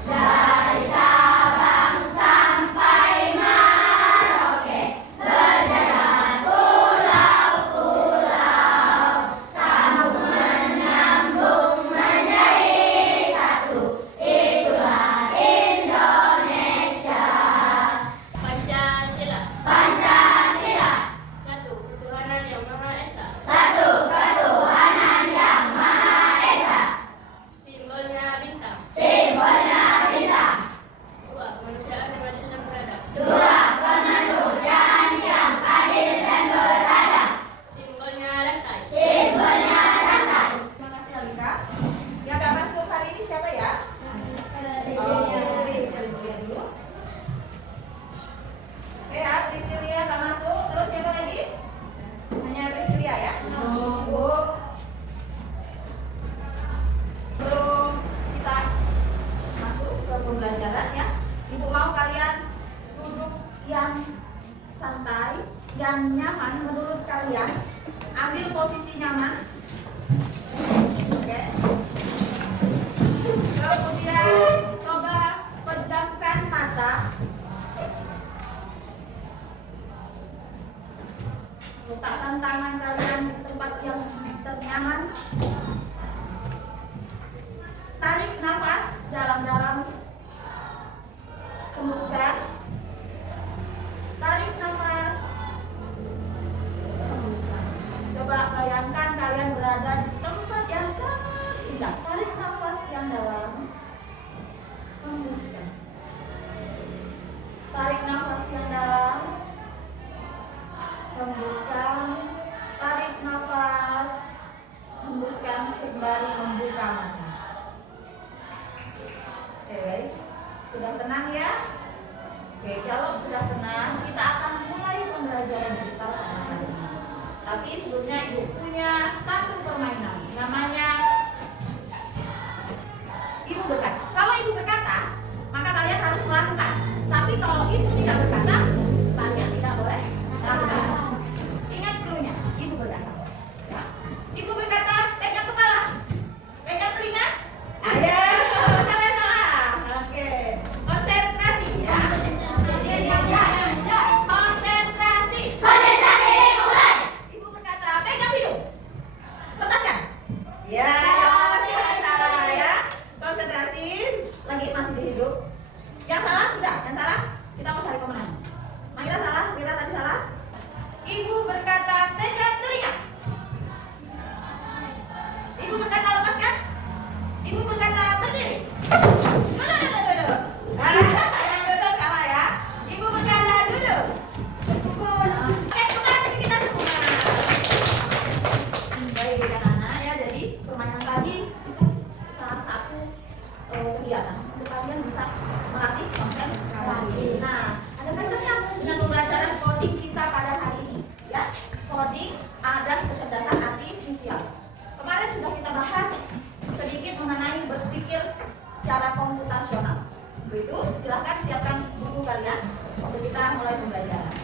Dari Sabang sampai Merauke, berjalan pulau-pulau, sambung menyambung menjadi satu, itulah Indonesia. Pancasila. Pancasila. Satu, ketuhanan yang Maha Esa. Satu, ketuhanan yang Maha Esa. Simbolnya bintang. Simbolnya bintang. Dua, kemanusiaan yang adil dan beradab. Dua, kemanusiaan yang adil dan beradab. Simbolnya rantai. Simbolnya rantai. Terima kasih Alika. Yang gak masuk hari ini siapa ya? Priscilia dulu. Ya, Priscilia gak masuk. Terus siapa lagi? Hanya Priscilia ya? Bu. Sebelum kita masuk ke pembelajaran ya, Ibu mau kalian duduk yang santai, yang nyaman menurut kalian. Ambil posisi nyaman. Oke. Kemudian coba pejamkan mata. Letakkan tangan kalian di tempat yang ternyaman. Tarik nafas dalam-dalam. Hembuskan. Tarik nafas. Hembuskan. Coba bayangkan kalian berada di tempat yang sangat indah. Tarik nafas yang dalam. Hembuskan. Tarik nafas yang dalam. Hembuskan. Tarik nafas. Hembuskan sembari membuka mata. Oke, sudah tenang ya? Oke, kalau sudah tenang, kita akan mulai pembelajaran kita pada hari ini. Tapi sebelumnya Ibu punya satu permainan, namanya Ibu berkata. Kalau Ibu berkata, maka kalian harus melakukan. Tapi kalau Ibu tidak berkata, kalian tidak boleh lakukan. Ingat dulunya, Ibu berkata. Ya. Ibu berkata, pegang kepala, pegang telinga. Ayo, siapa yang salah? Oke, konsentrasi ya. Konsentrasi. Konsentrasi mulai. Ibu berkata, pegang hidung. Lepaskan. Ya, masih ada cara ya. Konsentrasi. Lagi masih di hidung. Yang salah sudah, yang salah kita mau cari pemenang. Mahira salah, Mira tadi salah. Ibu berkata, pegang telinga. Ibu berkata, lepaskan. Ibu berkata, berdiri. Duduk. Yang duduk kalah ya. Ibu berkata, duduk. Oke, bukan kita semua. Baik anak-anak ya, jadi permainan tadi itu salah satu kegiatan untuk kalian bisa melatih konsentrasi. Nah, ada kaitannya dengan pembelajaran coding kita pada hari ini ya. Coding dan kecerdasan artifisial. Kemarin sudah kita bahas sedikit mengenai berpikir secara komputasional. Begitu, silakan siapkan buku kalian untuk kita mulai pembelajaran.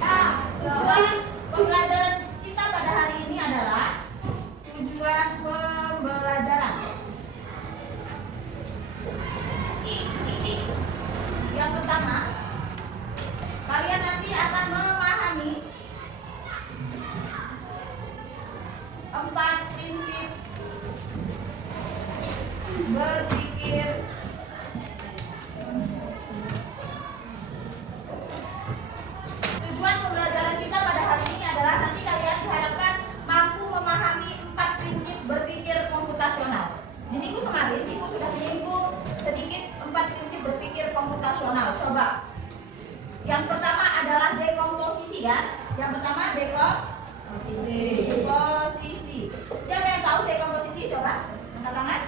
Nah, tujuan pembelajaran kita pada hari ini adalah tujuan pembelajaran. Yang pertama, kalian nanti akan memahami 4 prinsip berpikir tujuan pembelajaran kita pada hari ini adalah nanti kalian diharapkan mampu memahami 4 prinsip berpikir komputasional. Di minggu kemarin Ibu sudah menyinggung sedikit 4 prinsip berpikir komputasional. Coba. Yang pertama adalah dekomposisi ya. Yang pertama dekomposisi. Siapa yang tahu dekomposisi? Coba angkat tangan.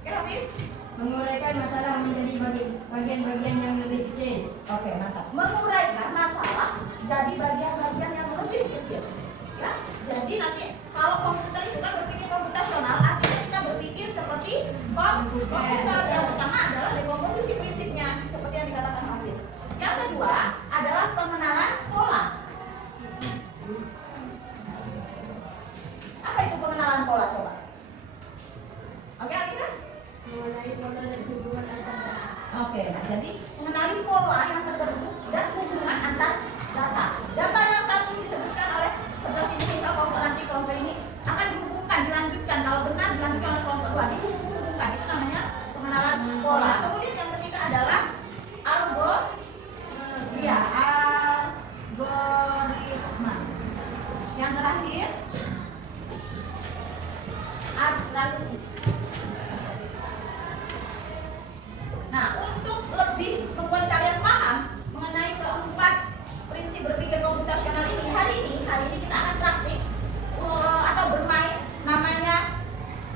Oke, Hafiz. Menguraikan masalah menjadi bagian-bagian yang lebih kecil. Oke, mantap. Menguraikan masalah jadi bagian-bagian yang lebih kecil. Ya. Jadi nanti kalau komputer itu kan berpikir komputasional, artinya kita berpikir seperti komputer. Yang pertama adalah dekomposisi prinsipnya, seperti yang dikatakan Hafiz. Yang kedua adalah pengenalan pola. Apa itu pengenalan pola coba? Oke, Alika? mengenai pola dan hubungan antar data. Oke, nah jadi mengenali pola yang terbentuk dan hubungan antar data. Data yang satu disebutkan oleh sebelah sini, misal kelompok nanti kelompok ini akan dihubungkan, dilanjutkan. Kalau benar dilanjutkan oleh kelompok dua, dihubungkan. Itu namanya pengenalan pola. Kemudian yang ketiga adalah algoritma. Yang terakhir abstraksi. Nah, untuk lebih membuat kalian paham mengenai keempat prinsip berpikir komputasional ini, hari ini kita akan praktik atau bermain namanya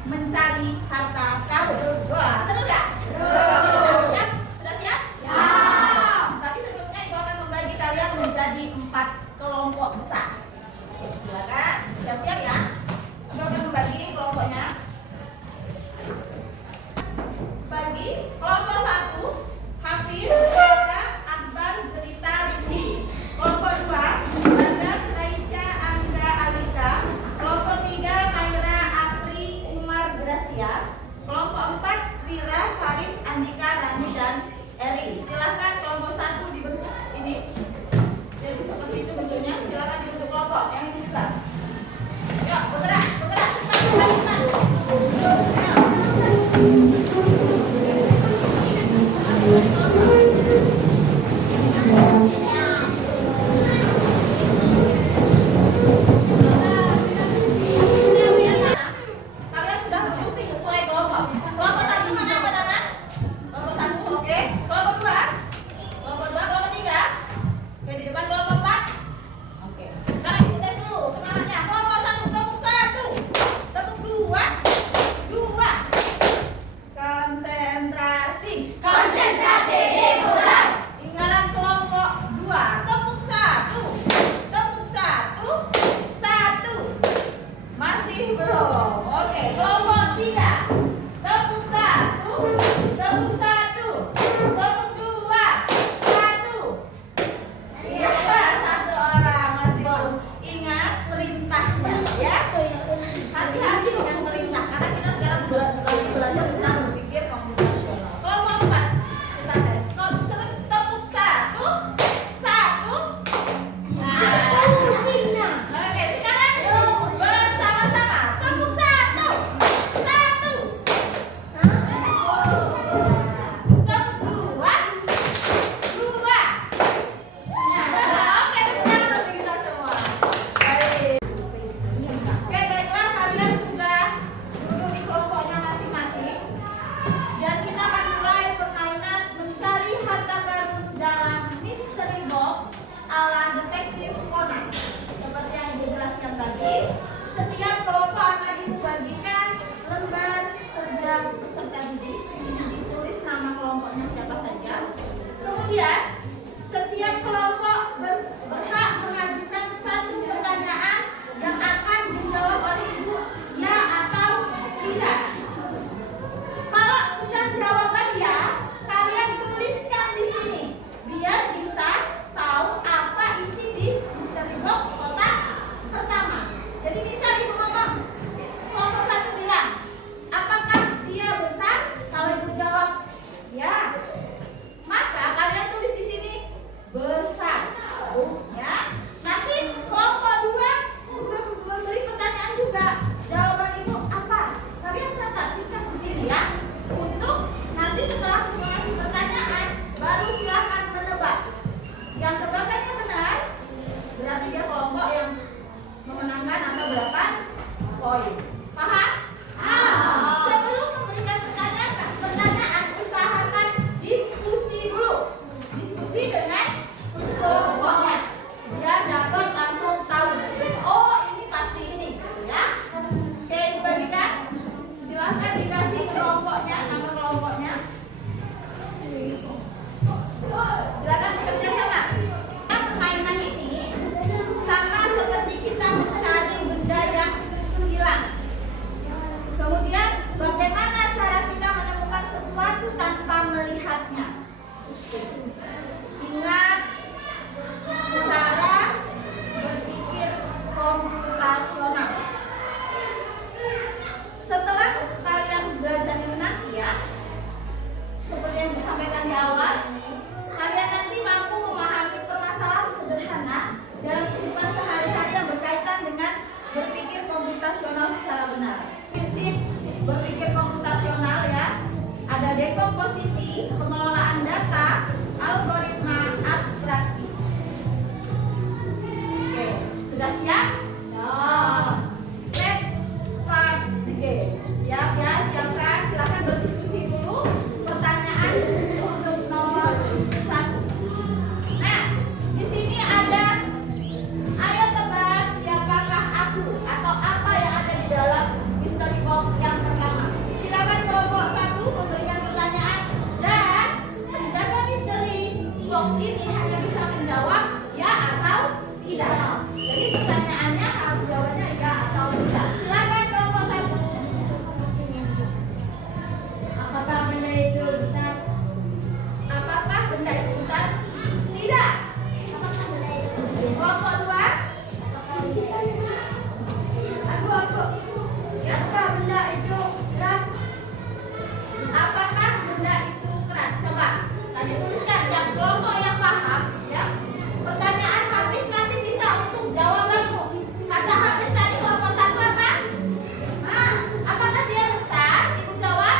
mencari harta karun. Wah, seru nggak? Sudah siap? Sudah siap? Ya. Tapi sebelumnya Ibu akan membagi kalian menjadi 4 kelompok besar. Oke, silakan siap-siap ya. Ibu akan membagi kelompoknya. Bagi kelompok 1, Hafiz, Rada, Akbar, Jelita, Rifki. Kelompok 2, Bagas, Raica, Angga, Alika. Kelompok 3, Maira, Apri, Umar, Gracia. Kelompok 4, Rira, Farid, Andika, Rani, dan Eri. Silakan kelompok 1 dibentuk ini. Jadi seperti itu bentuknya. Silakan dibentuk kelompok yang ini juga. Yuk, bergerak, cepat. Ayo. Kalian sudah berdiri sesuai kelompok. Kelompok 1 mana angkat tangan? Kelompok 1 komposisi, pengelolaan data, algoritma abstraksi. Oke, sudah siap? Let's start the game. Siap ya, siapkan. Silakan berdiskusi dulu. Pertanyaan untuk nomor 1. Nah, di sini ada, ayo tebak siapakah aku atau apa yang ada di dalam mystery box yang pertama. Silakan kelompok 1 memberikan pertanyaan dan penjaga mystery box ini hanya bisa menjawab ya atau tidak. Jadi pertanyaannya harus jawabannya ya atau tidak. Silakan kelompok 1. Apakah benda itu besar? Apakah benda itu besar? Tidak. Kelompok 2. Aku. Ya. Apakah benda itu keras? Apakah benda itu keras? Coba tadi tuliskan yang kelompok yang paham ya. Pertanyaan habis nanti bisa untuk jawabanmu. Kata habis tadi kelompok 1 apa? Apakah dia besar? Ibu jawab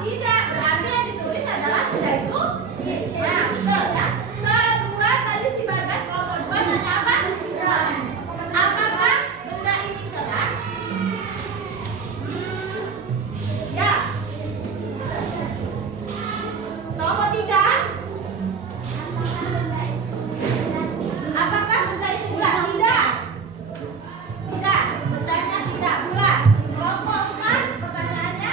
tidak. Berarti yang ditulis adalah benda itu. Nah, betul ya. Kedua tadi si Bagas kelompok 2 nanya apa? Apakah benda ini keras? Ya. Kelompok 3. Apakah benda itu bulat? Tidak. Tidak. Bendanya tidak bulat. Kelompok 4 pertanyaannya.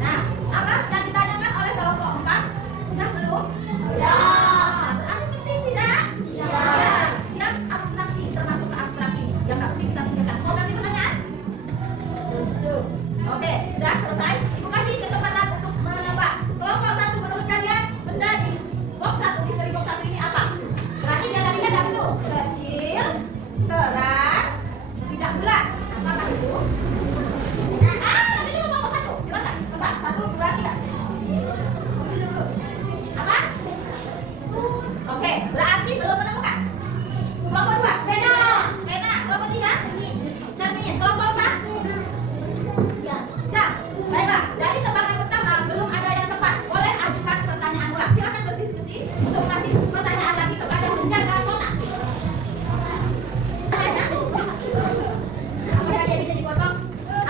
Nah, apa yang ditanyakan oleh kelompok 4? Sudah belum? Nah, berarti penting tidak? Ya. Yang abstraksi termasuk ke abstraksi. Yang nggak penting kita singkirkan. Mau ganti pertanyaan? Oke, sudah selesai. Ibu kasih kesempatan untuk menebak. Kelompok 1 menurut kalian benda di box 1, misteri box 1 ini apa? Berarti dia tadi kan bentuk kecil, keras, tidak bulat. Apakah itu? Tadi juga kelompok 1. Silakan. Tebak. 1, 2, 3. Apa? Oke, berarti belum menemukan. Kelompok 2. Pena. Kelompok 3. Cermin. Kelompok 4. Jam. Baiklah, dari tebakan pertama belum ada yang tepat. Boleh ajukan pertanyaan ulang. Silakan berdiskusi untuk kasih pertanyaan lagi kepada penjaga kotak. Pertanyaannya, Apakah dia bisa dipotong?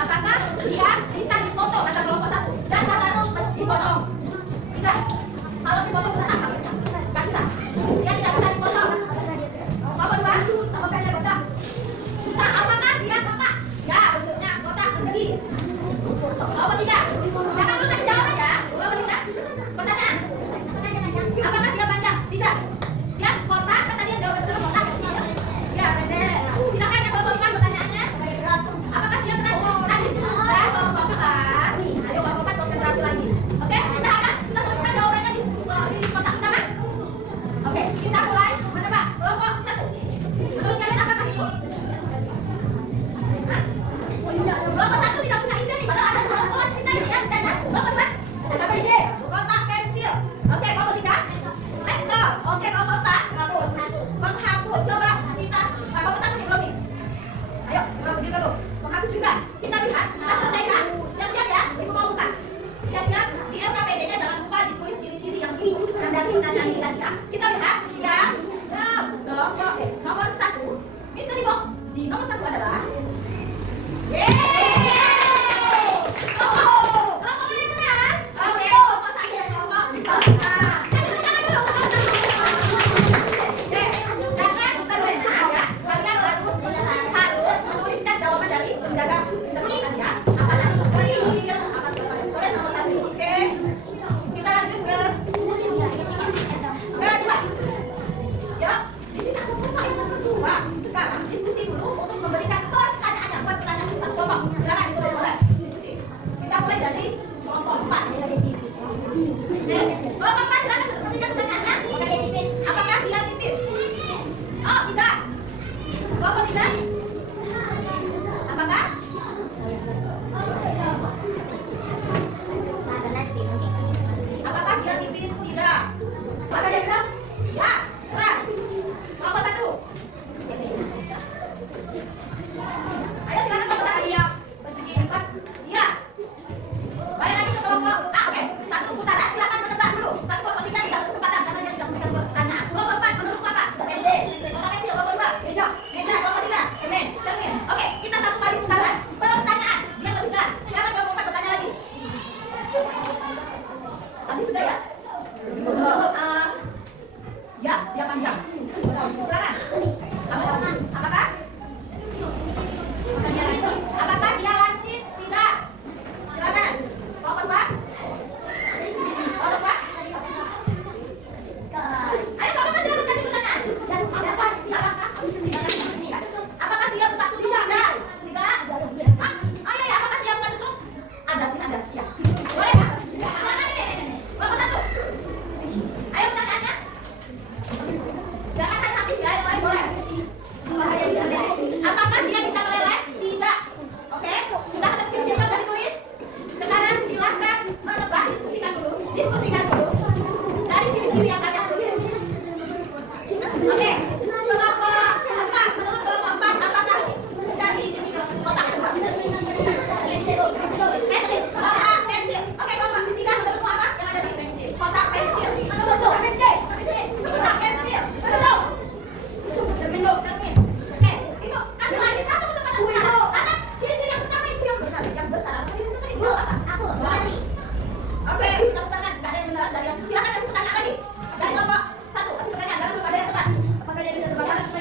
apakah dia bisa dipotong? Kata kelompok 1. Dan kata dipotong. Tidak. Kalau dipotong besar maksudnya. Nggak bisa. Dia tidak bisa dipotong. Kelompok 2. Apakah dia kotak? Nah, apakah dia kotak? Ya, bentuknya kotak persegi. Kelompok 3. Jangan dulu kasih jawaban ya. Kelompok 3. Pertanyaan. Apakah dia panjang? Tidak. Dia kotak, kata dia jawaban betul kotak kecil. Ya, pendek. Silakan yang kelompok 4 pertanyaannya. Apakah dia keras? Tadi sudah kelompok 4. Ayo kelompok 4 konsentrasi lagi. Oke, sudah ada? Sudah menemukan jawabannya di kotak pertama? Oke, kita mulai menebak. Kelompok 1. Menurut kalian apakah itu? Hah? Kelompok 1 tidak punya ide nih, padahal ada kelompok kita ini ya, dan kelompok 2 kotak pensil. Oke, kelompok 3 lektor. Oke, kelompok 4 menghapus. Coba kita kelompok 1 nih belum nih. Ayo, kelompok 3 tuh menghapus juga. Kita lihat, sudah selesai kan? Siap-siap ya, ibu mau buka. Siap-siap, di LKPD-nya jangan lupa ditulis ciri-ciri yang itu dan dari pertanyaan kita ya. Kita lihat, siap. Nomor 1 misteri box di nomor 1 adalah kelompok mana yang benar? Oke, kelompok 1 kelompok 4. Jangan dulu. Jangan terlena ya. Kalian harus menuliskan jawaban dari penjaga misteri box ya. Apa nanti kecil, apa sebagainya. Tulis nomor 1. Oke. Kita lanjut ke kedua. Ya, di sini aku buka yang nomor 2. Sekarang diskusi dulu untuk memberikan pertanyaan yang buat pertanyaan satu kelompok.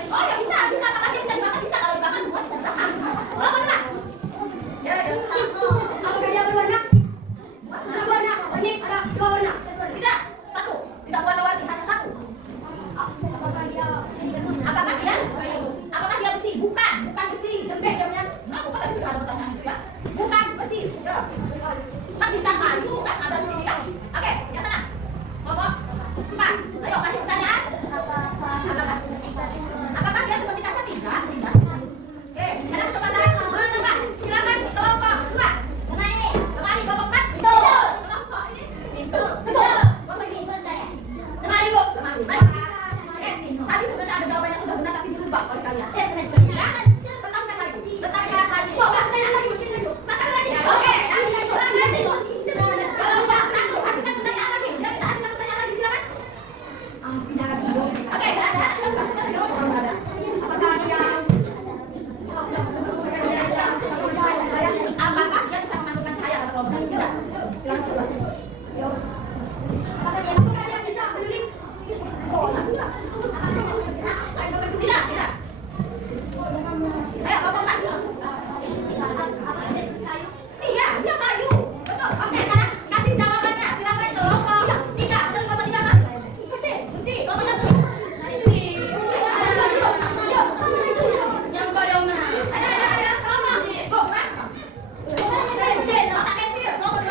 Oh ya bisa, bisa. Apakah dia bisa dimakan? Bisa. Kalau dimakan semua bisa dimakan. Kelompok 2. Ya, ya. Apakah dia berwarna? Warna kuning ada 2 warna. Tidak. 1. Tidak warna-warni, hanya 1. Apakah dia Apakah dia? Apakah dia besi? Bukan, bukan besi. lembek jawabnya? Nah, bukan tadi sudah ada pertanyaan itu ya. Bukan besi. Ya. Kan bisa kayu kan ada di sini ya. Oke, yang mana? Kelompok 4. Ayo kasih pertanyaan. Apakah dia seperti kaca? Tidak. Tidak. Oke, ada kesempatan menebak. Silakan kelompok 2. Kemari. Kembali kelompok 4. Itu. Kelompok ini. Itu. Kelompok ini. Kemari, Bu. Kembali. Baik. Oke, tadi sebenarnya ada jawaban yang sudah benar tapi dirubah oleh kalian. Ya. Tetapkan lagi. Tetapkan lagi. Pertanyaan lagi, mungkin lagi. Silakan lagi. Oke. Kelompok 1. Ajukan pertanyaan lagi. Dia minta ajukan pertanyaan lagi. Silakan. Oke, ada. Kita jawab kalau ada. Apakah dia Apakah dia bisa memantulkan cahaya atau kelompok 1? Tidak. Silakan coba. apakah dia bisa menulis? Tidak, tidak. Ayo, kelompok 4. Iya, dia kayu. Betul. Oke, sekarang kasih jawabannya. Silakan kelompok 3. Betul kelompok 3 apa? Besi. Kelompok 1. Yang kau ada mana? Ayo, kelompok. Kotak pensil. Kelompok 2.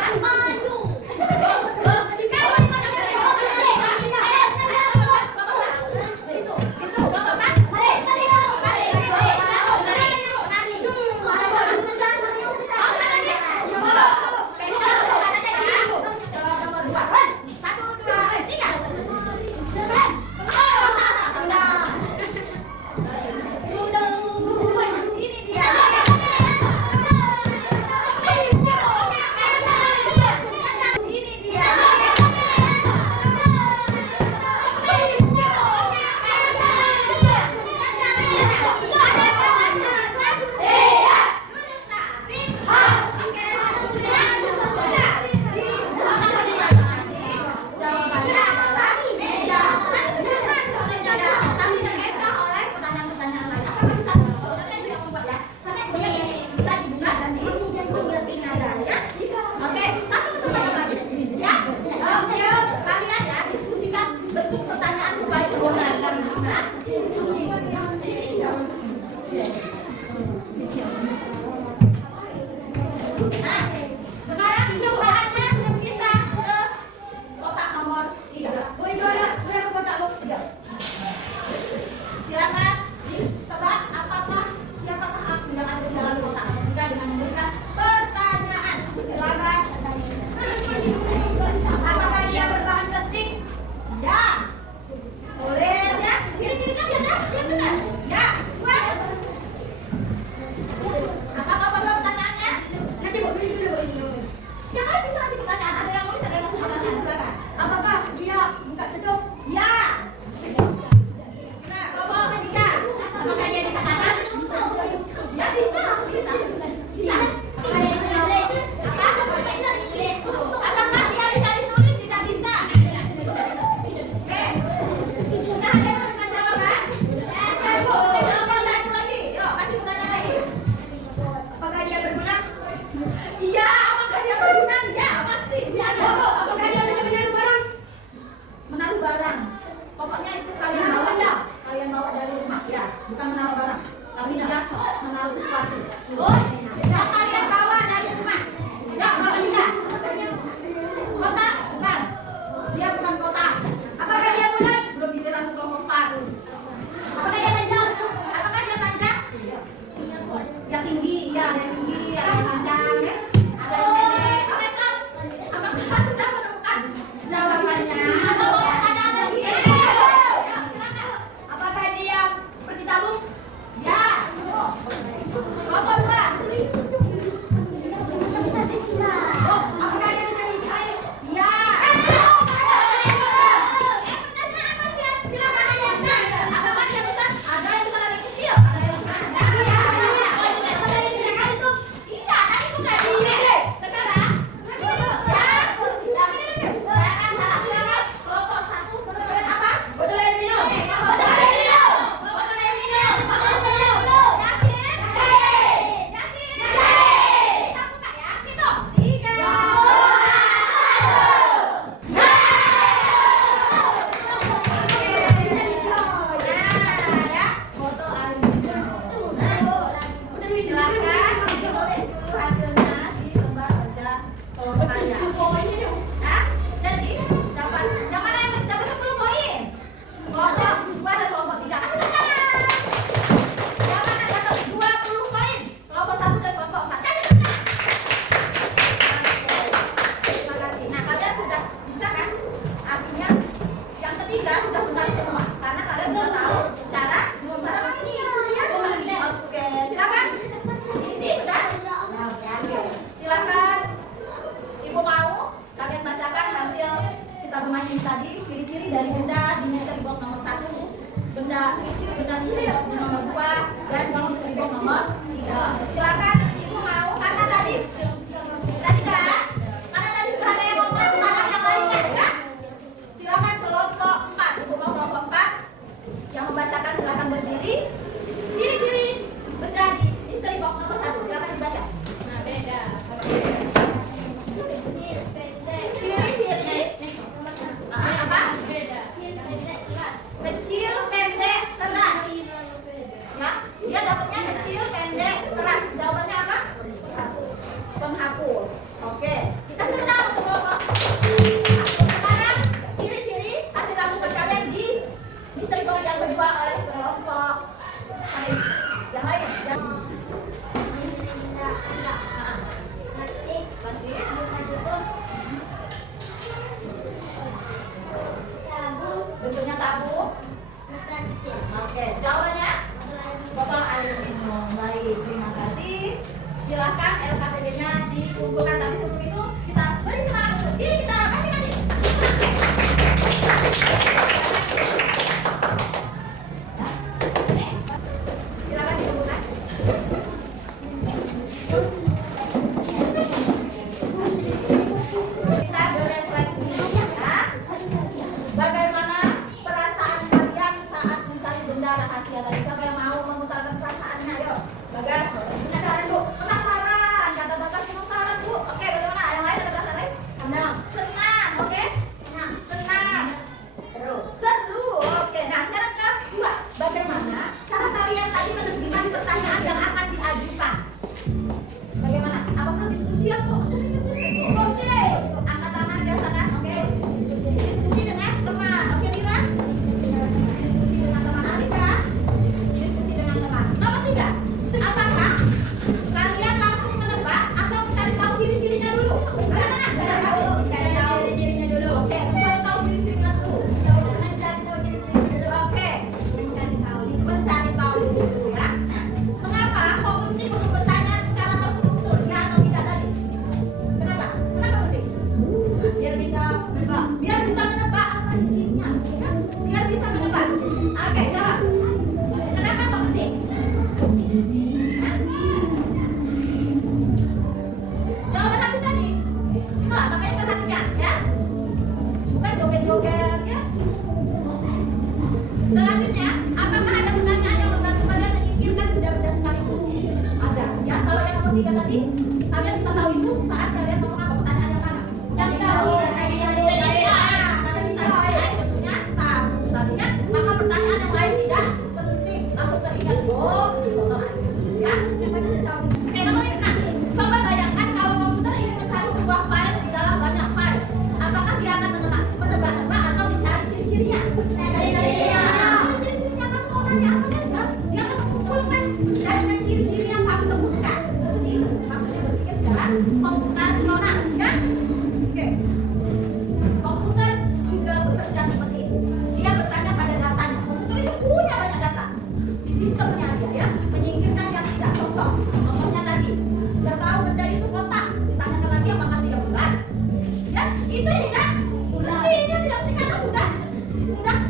Silakan ditebak apakah siapakah aku yang ada di dalam kotak ketiga dengan memberikan pertanyaan. Silakan. Apakah dia berbahan plastik? Ya. Tulis ya. Ciri-cirinya dia benar. Ya. Buat. Apa pertanyaannya? Nanti Bu, tulis dulu Bu, ini dulu. Ya kan bisa kasih pertanyaan. Ada yang nulis, ada yang kasih pertanyaan. Silakan. Apakah dia buka tutup? Ya. Nah, kelompok 3. Apakah dia bisa kanan? Ya bisa. Apakah dia bisa ditulis? Tidak bisa. Oke. Sudah ada yang dengan jawaban? Kelompok 1 lagi. Yuk, kasih pertanyaan lagi. Apakah dia berguna? Iya, apakah dia berguna? Iya, pasti. Apakah dia bisa menaruh barang? Menaruh barang. Pokoknya itu kalian Menaruh bawa. benda. Kalian bawa dari rumah, ya. Bukan menaruh barang. Tapi dia menaruh sesuatu. Yang kalian bawa dari rumah. Ya, kalau bisa. Kotak? Bukan. Dia bukan kotak. Apakah dia bulat? Belum giliran kelompok 4. Apakah dia panjang? Apakah dia panjang? Yang tinggi, ya, ada yang tinggi, ada yang panjang, ya. Ada yang pendek. Oke, stop. Apakah sudah menemukan jawabannya? Atau mau pertanyaan lagi? Ya, silakan. Apakah dia seperti tabung? Ya. Kelompok 2. dapatnya kecil, pendek, keras. Jawabannya apa? Penghapus. Oke, kita sudah tahu kelompok. Sekarang ciri-ciri hasil lakukan kalian di misteri kode yang kedua oleh kelompok yang lain. Plastik. Bentuknya tabung. Oke, jawabannya botol air minum. Baik, terima kasih. Silakan LKPD-nya dikumpulkan. Tapi sebelum itu kita beri semangat dulu. Ini kita kasih. Ini, silakan dikumpulkan. Kita berefleksi ya. Bagaimana perasaan kalian saat mencari benda rahasia tadi? Siapa yang mau mengutarakan perasaannya? Ayo, Bagas. Penasaran, Bu. Penasaran, kata Bagas penasaran, Bu. Oke, bagaimana? Yang lain ada perasaan lain? Senang. Senang, oke? Senang. Seru. Oke, nah sekarang kedua. Bagaimana cara kalian tadi menerjemahkan pertanyaan yang akan diajukan? Bagaimana? Apakah diskusi atau Diskusi. angkat tangan biasa kan? Oke. Diskusi dengan teman. Oke, Lina? Diskusi dengan teman. Alika? Diskusi dengan teman. Nomor 3. Apakah kalian langsung menebak atau mencari tahu ciri-cirinya dulu? Angkat tangan. Cari tahu ciri-cirinya dulu. Oke, mencari tahu ciri-cirinya dulu. Mencari tahu ciri-cirinya dulu. Oke, Mencari tahu. mencari tahu dulu ya. Mengapa kok penting untuk bertanya secara terstruktur? Ya atau tidak tadi? Kenapa? Kenapa penting? Biar bisa menebak. Biar bisa menebak apa isinya, ya? Biar bisa menebak. Oke, jawab. Kenapa kok penting? Hah? Jawaban habis tadi. Itulah makanya perhatikan ya. Bukan joget-joget ya. Selanjutnya, apakah ada pertanyaan yang membantu kalian menyingkirkan benda-benda sekaligus? Ada. Ya, kalau yang nomor 3 tadi, kalian bisa tahu itu saat kalian ngomong apa pertanyaan yang mana? Yang tahu. Karena bisa lain tentunya tahu tadinya, maka pertanyaan yang lain tidak penting. Langsung teringat, oh, si botol air. Ya. Yang mana tahu. Oke, nomor 5. Coba bayangkan kalau komputer ingin mencari sebuah file di dalam banyak file. Apakah dia akan menebak-nebak atau mencari ciri-cirinya? Ciri-cirinya. Ciri-cirinya kamu mau tanya apa saja? Dia akan mengumpulkan dengan ciri-ciri yang kamu sebutkan. Seperti itu. Maksudnya berpikir secara komputasional, ya? Oke. Komputer juga bekerja seperti itu. Dia bertanya pada datanya. Komputer itu punya banyak data di sistemnya dia, ya, menyingkirkan yang tidak cocok. Contohnya tadi, sudah tahu benda itu kotak, ditanyakan lagi apakah tidak bulat. Ya, itu tidak penting, dia tidak penting karena sudah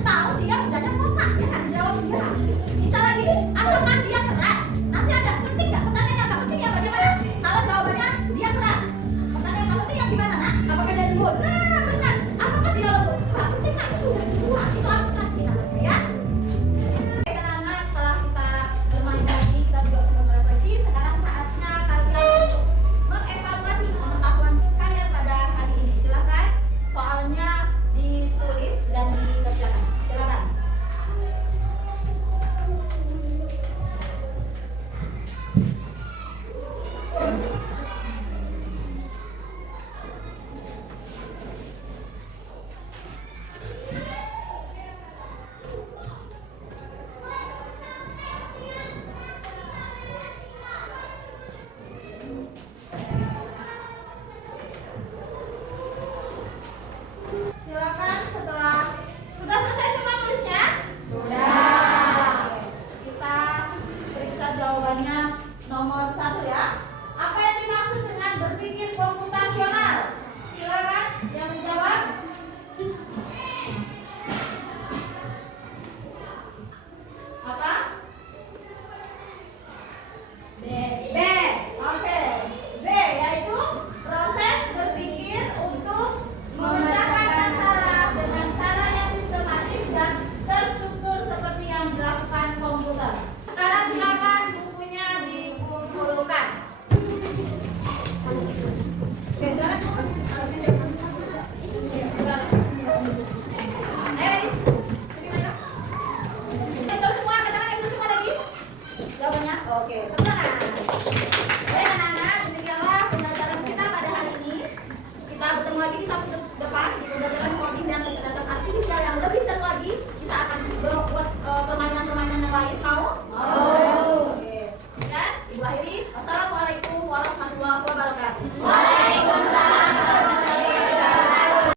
tahu dia bendanya kotak, ya kan? Jawab dia. Bisa lagi, apakah dia